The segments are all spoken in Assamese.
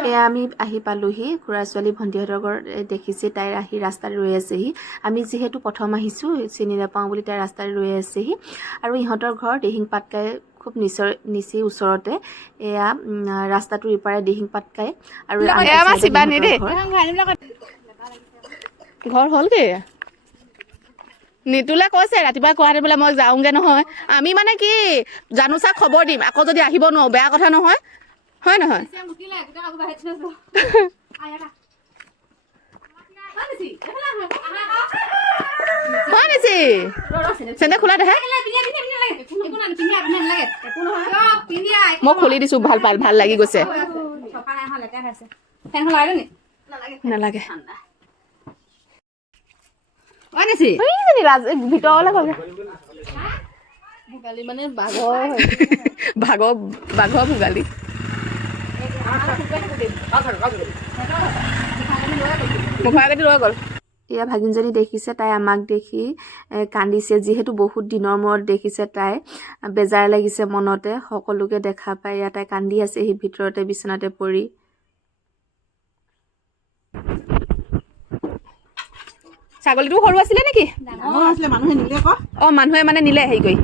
এয়া আমি আহি পালোহি খুৰা ছোৱালী ভণ্টিহঁতৰ ঘৰ দেখিছে তাইৰ আহি ৰাস্তাত ৰৈ আছেহি আমি যিহেতু প্ৰথম আহিছোঁ চিনি নাপাওঁ বুলি তাই ৰাস্তাত ৰৈ আছেহি আৰু ইহঁতৰ ঘৰ দিহিং পাটকাই খুব নিচেই ওচৰতে এয়া ৰাস্তাটোৰ ইপাৰে দিহিং পাটকাই আৰু ঘৰ হ'লগে নিতুলে কৈছে ৰাতিপুৱা কোৱাতে বোলে মই যাওঁগে নহয় আমি মানে কি জানোচা খবৰ দিম আকৌ যদি আহিব নোৱাৰো বেয়া কথা নহয় হয় নহয় চেন্দেল খোলা দেহে মই খুলি দিছো ভাল লাগি গৈছে নালাগে ভিতৰলে গ'লে ভোগালী মানে বাঘৰ ভোগালী মুখাগতি ৰৈ গ'ল এয়া ভাগিনজনী দেখিছে তাই আমাক দেখি কান্দিছে যিহেতু বহুত দিনৰ মূৰত দেখিছে তাই বেজাৰ লাগিছে মনতে সকলোকে দেখা পাই এয়া তাই কান্দি আছে সেই ভিতৰতে বিচনাতে পৰি ছাগলীটো সৰু আছিলে নেকি মানুহে মানে নিলে হেৰি কৰি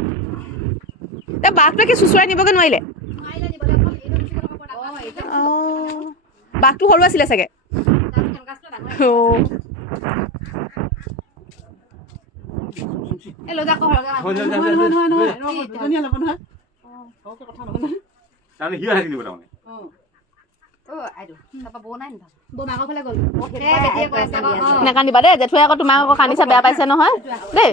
বাঘটোৱে কি চুচুৰাই নিবগৈ নোৱাৰিলে বাঘটো সৰু আছিলে চাগে নাকান্দিবা দেই জেঠুৱে আকৌ তোমাক আকৌ কান্দিছা বেয়া পাইছে নহয় দেই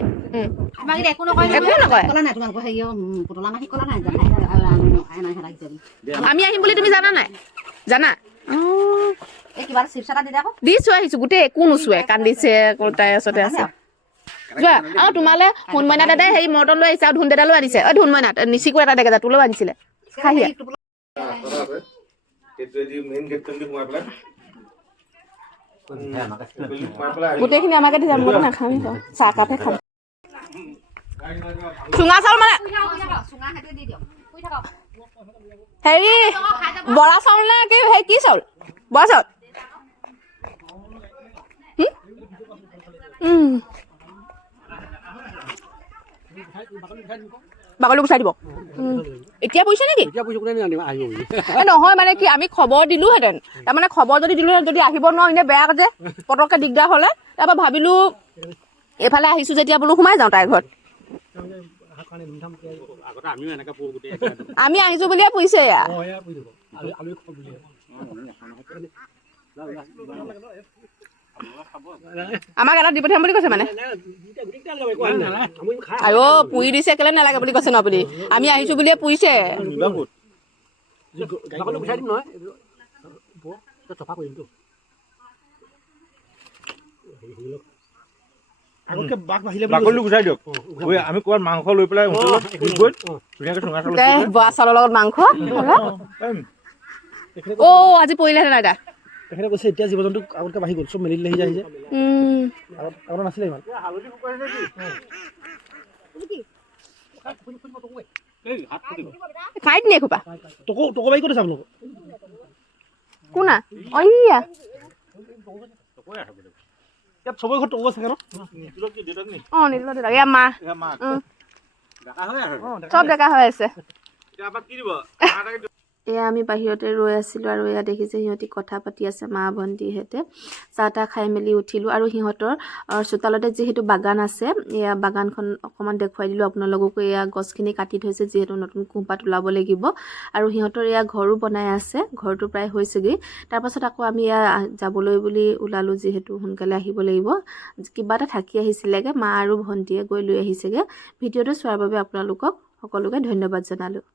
আমি আহিম বুলি তুমি জানা নাই জানা দিছো আহিছো গোটেই একো নোচোৱে কান্দিছে তাই ওচৰতে আছে যোৱা আৰু তোমালে ধুন মইনা দাদাই হেৰি মৰ্টন লৈ আহিছে আৰু ধুন দাদালৈ আনিছে ধুন মইনা নিচিকো এটা ডেকেজা তোলৈও আনিছিলে খাহিয়া গোটেইখিনি আমাকে দি যাম মই নাখামি চাহ কাপহে খাম চুঙা চাউল মানে হেৰি বৰা চাউল নে কি হেৰি কি চাউল বৰা চাউল বাকলি গুচাই দিব এতিয়া পৰিছে নেকি নহয় মানে কি আমি খবৰ দিলোহেঁতেন তাৰমানে খবৰ যদি দিলোহেঁতেন যদি আহিব নোৱাৰো এনে বেয়া যে পটককে দিগদাৰ হ'লে তাৰপৰা ভাবিলো এইফালে আহিছো যেতিয়া বোলো সোমাই যাওঁ তাইৰ ঘৰত আমি আহিছো বুলিয়ে পুহিছে এয়া আমাক এটা দি পঠিয়াম বুলি কৈছে মানে আৰু পুহি দিছে কেলে নালাগে বুলি কৈছে ন বুলি আমি আহিছো বুলিয়ে পুহিছে আমি ক'ৰবাত মাংস লৈ পেলাই বৰা চাউলৰ লগত মাংস আজি পৰিলেহেঁতেন আইতা তেখেতে কৈছে এতিয়া জীৱ জন্তু আগতকৈ বাঢ়ি গ'ল চব মেলি দিলে আহিছে আগত নাছিলে ইমান খাই দিলে খোপা টকো বাঢ়ি ক'ত আছে আপোনালোক কোনা অইয়া ইয়াত চবৰে ঘৰত টকো আছে ন নিদিলো দেউতাক এয়া মা চব ডেকা হৈ আছে এয়া আমি বাহিৰতে ৰৈ আছিলোঁ আৰু এয়া দেখিছে সিহঁতি কথা পাতি আছে মা ভণ্টিহঁতে চাহ তাহ খাই মেলি উঠিলোঁ আৰু সিহঁতৰ চোতালতে যিহেতু বাগান আছে এয়া বাগানখন অকণমান দেখুৱাই দিলোঁ আপোনালোককো এয়া গছখিনি কাটি থৈছে যিহেতু নতুন কুঁহপাত ওলাব লাগিব আৰু সিহঁতৰ এয়া ঘৰো বনাই আছে ঘৰটো প্ৰায় হৈছেগৈ তাৰপাছত আকৌ আমি এয়া যাবলৈ বুলি ওলালোঁ যিহেতু সোনকালে আহিব লাগিব কিবা এটা থাকি আহিছিলেগৈ মা আৰু ভণ্টিয়ে গৈ লৈ আহিছেগৈ ভিডিঅ'টো চোৱাৰ বাবে আপোনালোকক সকলোকে ধন্যবাদ জনালোঁ